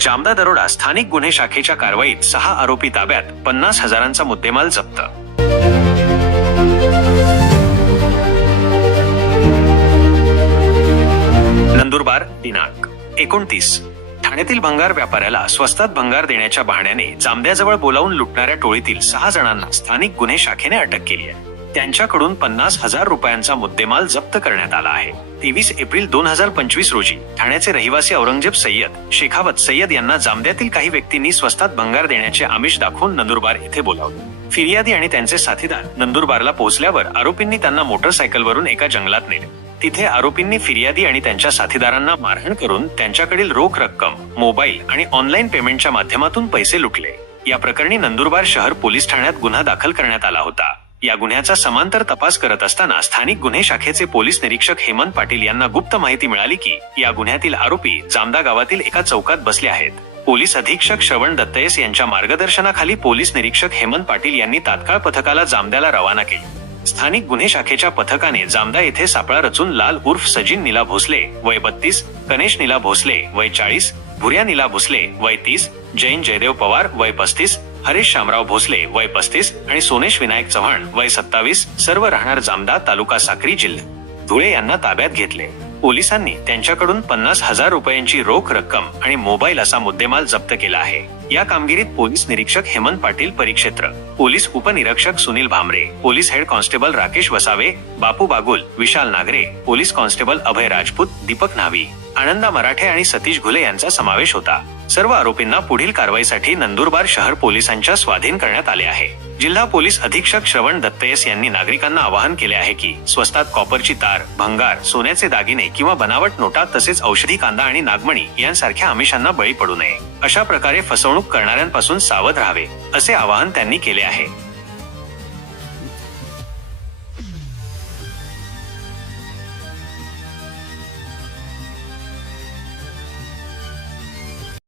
जामदा दरोडा स्थानिक गुन्हे शाखेच्या कारवाईत सहा आरोपी ताब्यात पन्नास हजारांचा मुद्देमाल जप्त. नंदुरबार दिनांक एकोणतीस. ठाण्यातील भंगार व्यापाऱ्याला स्वस्तात भंगार देण्याच्या बहाण्याने जामद्याजवळ बोलावून लुटणाऱ्या टोळीतील सहा जणांना स्थानिक गुन्हे शाखेने अटक केली आहे. त्यांच्याकडून पन्नास हजार रुपयांचा मुद्देमाल जप्त करण्यात आला आहे. तेवीस एप्रिल दोन हजार पंचवीस रोजी ठाण्याचे रहिवासी औरंगजेब सय्यद शेखावत सय्यद यांना जामद्यातील काही व्यक्तींनी स्वस्तात भंगार देण्याचे आमिष दाखवून नंदुरबार येथे बोलावले. फिर्यादी आणि त्यांचे साथीदार नंदुरबारला पोहोचल्यावर आरोपींनी त्यांना मोटरसायकलवरून एका जंगलात नेले. तिथे आरोपींनी फिर्यादी आणि त्यांच्या साथीदारांना मारहाण करून त्यांच्याकडील रोख रक्कम मोबाईल आणि ऑनलाईन पेमेंटच्या माध्यमातून पैसे लुटले. या प्रकरणी नंदुरबार शहर पोलीस ठाण्यात गुन्हा दाखल करण्यात आला होता. या गुन्ह्याचा समांतर तपास करत असताना स्थानिक गुन्हे शाखेचे पोलीस निरीक्षक हेमंत पाटील यांना गुप्त माहिती मिळाली की या गुन्ह्यातील आरोपी जामदा गावातील एका चौकात बसले आहेत. पोलीस अधीक्षक श्रवण दत्तयस यांच्या मार्गदर्शनाखाली पोलीस निरीक्षक हेमंत पाटील यांनी तात्काळ पथकाला जामद्याला रवाना केले. स्थानिक गुन्हे शाखेच्या पथकाने जामदा येथे सापळा रचून लाल उर्फ सचिन निला भोसले वय बत्तीस कनेश निला भोसले वय चाळीस भुर्यानिला भोसले वय तीस जैन जयदेव पवार वय पस्तीस हरीश शामराव भोसले वय पस्तीस आणि सोनेश विनायक चव्हाण वय सत्तावीस सर्व राहणार जामदा तालुका साक्री जिल्हा. धुळे यांना ताब्यात घेतले. पोलिसांनी त्यांच्याकडून पन्नास हजार रुपयांची रोख रक्कम आणि मोबाईल असा मुद्देमाल जप्त केला आहे. या कामगिरीत पोलीस निरीक्षक हेमंत पाटील परिक्षेत्र. पोलीस उपनिरीक्षक Sunil Bhamre police head constable Rakesh Vasave Bapu Bagul Vishal Nagare police constable Abhay Rajput Deepak Nhavi. Ananda Marathe आणि सतीश घुले यांचा समावेश होता. सर्व आरोपींना पुढील कारवाईसाठी नंदुरबार शहर पोलिसांच्या स्वाधीन करण्यात आले आहे. जिल्हा पोलीस अधीक्षक श्रवण दत्तयस यांनी नागरिकांना आवाहन केले आहे की स्वस्तात कॉपरची तार भंगार सोन्याचे दागिने किंवा बनावट नोटा तसेच औषधी कांदा आणि नागमणी यांसारख्या आमिषांना बळी पडू नये. अशा प्रकारे फसवणूक करणाऱ्यांपासून सावध राहावे असे आवाहन त्यांनी केले आहे.